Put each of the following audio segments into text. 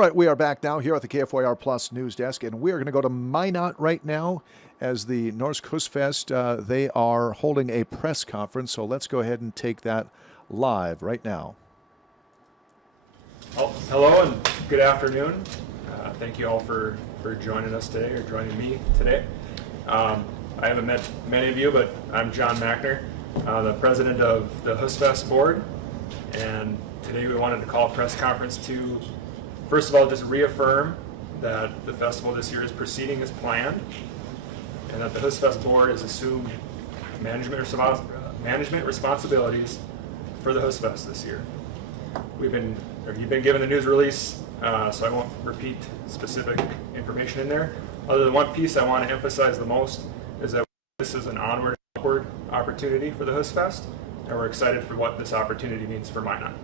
All right, we are back now here at the KFYR Plus News Desk, and we are going to go to Minot right now as the Norsk Høstfest, they are holding a press conference, so let's go ahead and take that live right now. Oh, hello and good afternoon. Thank you all for joining us today, or joining me today. I haven't met many of you, but I'm John Mackner, the president of the Hostfest board, and today we wanted to call a press conference to, first of all, just reaffirm that the festival this year is proceeding as planned, and that the Hostfest board has assumed management responsibilities for the Hostfest this year. You've been given the news release, so I won't repeat specific information in there. Other than one piece I want to emphasize the most is that this is an onward and upward opportunity for the Hostfest, and we're excited for what this opportunity means for Minot.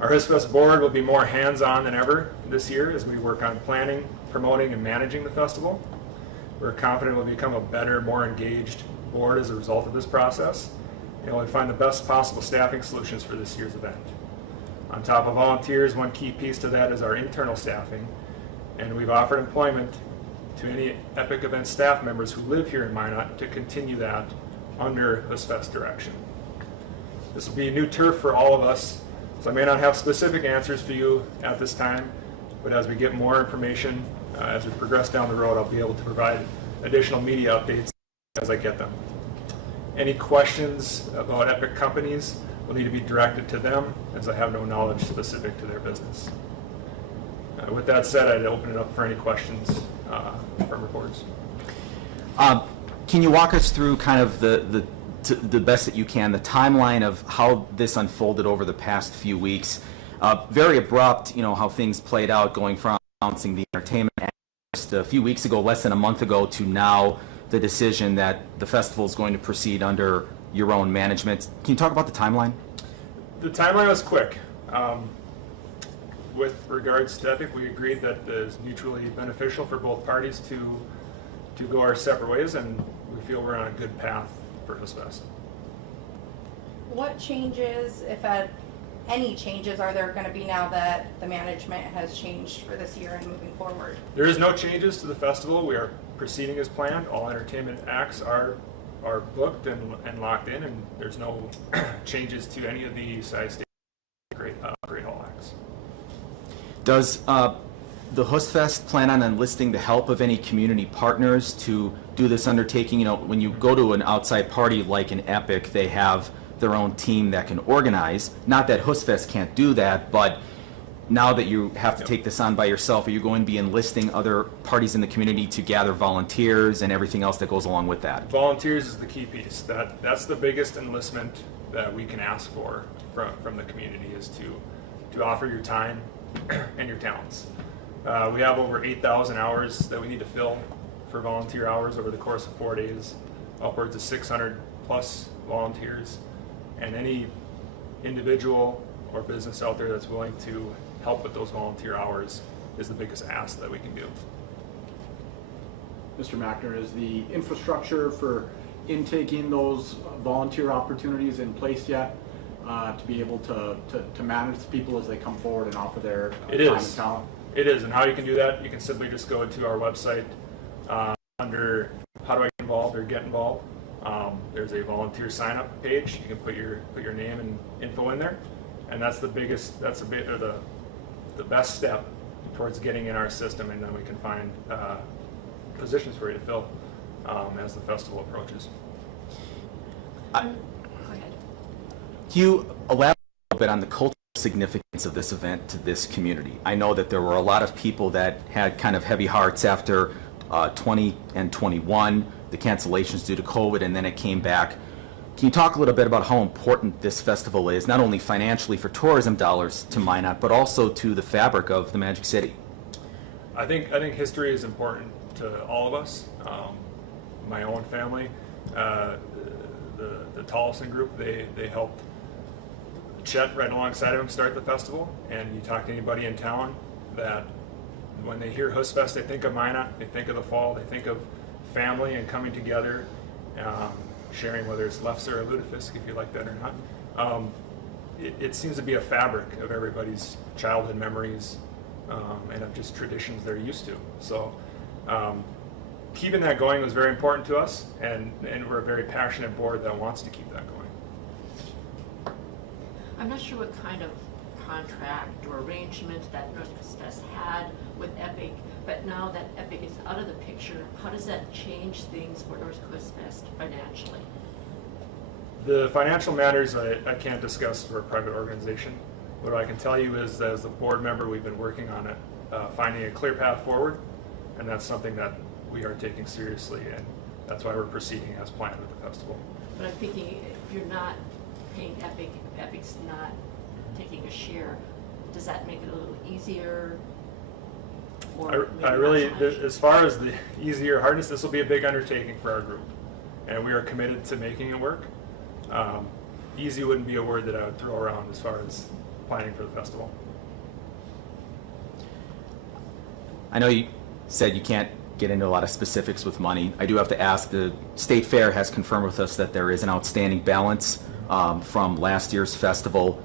Our Hostfest board will be more hands-on than ever this year as we work on planning, promoting, and managing the festival. We're confident we'll become a better, more engaged board as a result of this process, and we'll find the best possible staffing solutions for this year's event. On top of volunteers, one key piece to that is our internal staffing, and we've offered employment to any Epic Event staff members who live here in Minot to continue that under Hostfest direction. This will be new turf for all of us, so I may not have specific answers for you at this time, but as we get more information, as we progress down the road, I'll be able to provide additional media updates as I get them. Any questions about Epic companies will need to be directed to them, as I have no knowledge specific to their business. With that said, I'd open it up for any questions from reporters. Can you walk us through kind of the best that you can, the timeline of how this unfolded over the past few weeks? Very abrupt, how things played out, going from announcing the entertainment just a few weeks ago, less than a month ago, to now the decision that the festival is going to proceed under your own management. Can you talk about the timeline? The timeline was quick. With regards to Epic, we agreed that it is mutually beneficial for both parties to go our separate ways, and we feel we're on a good path for Hostfest. What changes, if any changes, are there going to be now that the management has changed for this year and moving forward? There is no changes to the festival. We are proceeding as planned. All entertainment acts are booked and locked in, and there's no changes to any of the side stage Great Hall acts. Does the Hostfest plan on enlisting the help of any community partners to do this undertaking? When you go to an outside party like an Epic, they have their own team that can organize. Not that Hostfest can't do that, but now that you have to take this on by yourself, are you going to be enlisting other parties in the community to gather volunteers and everything else that goes along with that? Volunteers is the key piece. That's the biggest enlistment that we can ask for from the community, is to offer your time and your talents. We have over 8,000 hours that we need to fill for volunteer hours over the course of 4 days, upwards of 600 plus volunteers, and any individual or business out there that's willing to help with those volunteer hours is the biggest ask that we can do. Mr. Mackner, is the infrastructure for intaking those volunteer opportunities in place yet to be able to manage the people as they come forward and offer their time and talent? It is, and how you can do that, you can simply just go to our website under How Do I Get Involved or Get Involved. There's a volunteer sign-up page. You can put your name and info in there, and that's the best step towards getting in our system, and then we can find positions for you to fill as the festival approaches. Go ahead. Can you elaborate a bit on the cultural significance of this event to this community? I know that there were a lot of people that had kind of heavy hearts after 20 and 21, the cancellations due to COVID, and then it came back. Can you talk a little bit about how important this festival is, not only financially for tourism dollars to Minot, but also to the fabric of the Magic City? I think history is important to all of us. My own family, the Tollefson group, they helped Chet right alongside of him start the festival, and you talk to anybody in town that when they hear Hostfest, they think of Minot, they think of the fall, they think of family and coming together, sharing, whether it's Lefse or Lutefisk, if you like that or not. It seems to be a fabric of everybody's childhood memories, and of just traditions they're used to. So keeping that going was very important to us, and we're a very passionate board that wants to keep that going. I'm not sure what kind of contract or arrangement that Norsk Høstfest had with Epic, but now that Epic is out of the picture, how does that change things for Norsk Høstfest financially? The financial matters I can't discuss. We're a private organization. What I can tell you is that as a board member, we've been working on it, finding a clear path forward, and that's something that we are taking seriously, and that's why we're proceeding as planned with the festival. But I'm thinking, if you're not paying Epic, Epic's not taking a share, does that make it a little easier? Or maybe I not really, so much? as far as the easier hardness, this will be a big undertaking for our group, and we are committed to making it work. Easy wouldn't be a word that I would throw around as far as planning for the festival. I know you said you can't get into a lot of specifics with money. I do have to ask, the State Fair has confirmed with us that there is an outstanding balance from last year's festival.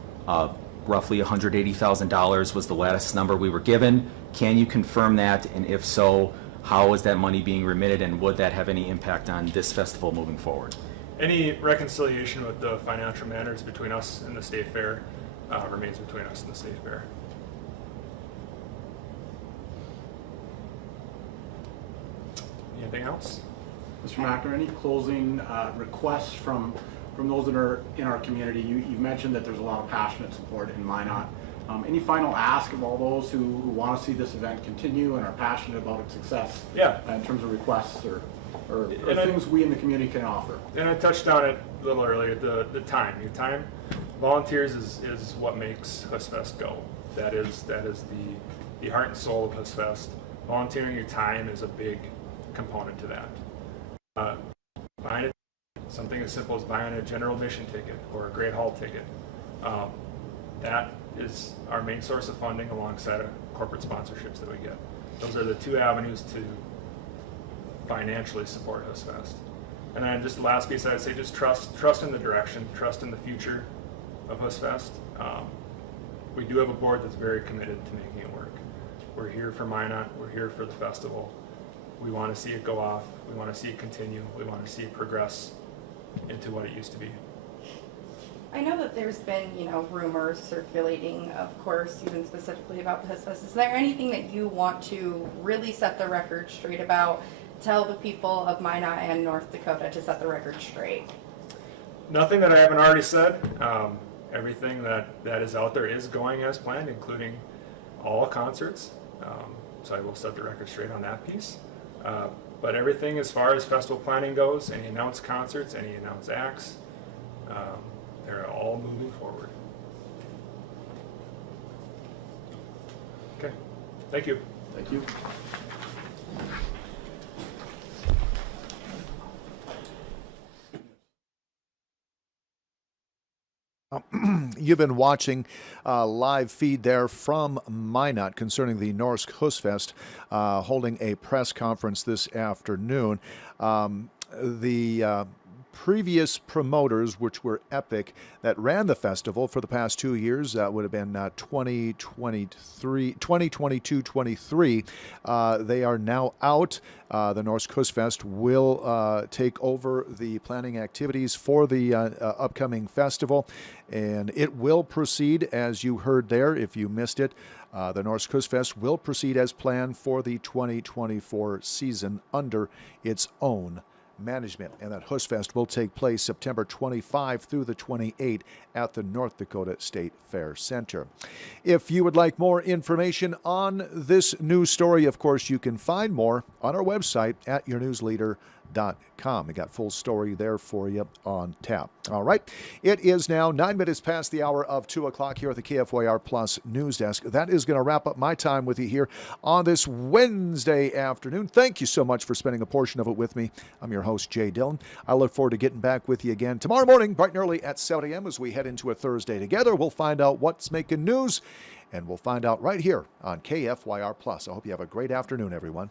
Roughly $180,000 was the latest number we were given. Can you confirm that? And if so, how is that money being remitted, and would that have any impact on this festival moving forward? Any reconciliation with the financial matters between us and the State Fair remains between us and the State Fair. Anything else? Mr. Mackner, any closing requests from those that are in our community? You've mentioned that there's a lot of passionate support in Minot. Any final ask of all those who want to see this event continue and are passionate about its success? Yeah. In terms of requests or And I- things we in the community can offer? And I touched on it a little earlier, the time. Your time, volunteers is what makes Hostfest go. That is the heart and soul of Hostfest. Volunteering your time is a big component to that. Buying something as simple as buying a general admission ticket or a Great Hall ticket. That is our main source of funding alongside of corporate sponsorships that we get. Those are the two avenues to financially support Hostfest. And then just the last piece, I'd say just trust in the direction, trust in the future of Hostfest. We do have a board that's very committed to making it work. We're here for Minot, we're here for the festival. We want to see it go off, we want to see it continue, we want to see it progress into what it used to be. I know that there's been, rumors circulating, of course, even specifically about the Hostfest. Is there anything that you want to really set the record straight about? Tell the people of Minot and North Dakota to set the record straight. Nothing that I haven't already said. Everything that is out there is going as planned, including all concerts. So I will set the record straight on that piece. But everything as far as festival planning goes, any announced concerts, any announced acts, they're all moving forward. Okay, thank you. Thank you. You've been watching a live feed there from Minot concerning the Norsk Høstfest holding a press conference this afternoon. The previous promoters, which were Epic, that ran the festival for the past 2 years, that would have been 2022-23. They are now out. The Norsk Høstfest will take over the planning activities for the upcoming festival, and it will proceed as you heard there. If you missed it, the Norsk Høstfest will proceed as planned for the 2024 season under its own management, and that Hostfest will take place September 25 through the 28th at the North Dakota State Fair Center. If you would like more information on this news story, of course, you can find more on our website at yournewsleader.com. We got full story there for you on tap. All right, it is now 9 minutes past the hour of 2 o'clock here at the KFYR Plus News Desk. That is going to wrap up my time with you here on this Wednesday afternoon. Thank you so much for spending a portion of it with me. I'm your host, Jay Dillon. I look forward to getting back with you again tomorrow morning, bright and early at 7 a.m. as we head into a Thursday together. We'll find out what's making news, and we'll find out right here on KFYR Plus. I hope you have a great afternoon, everyone.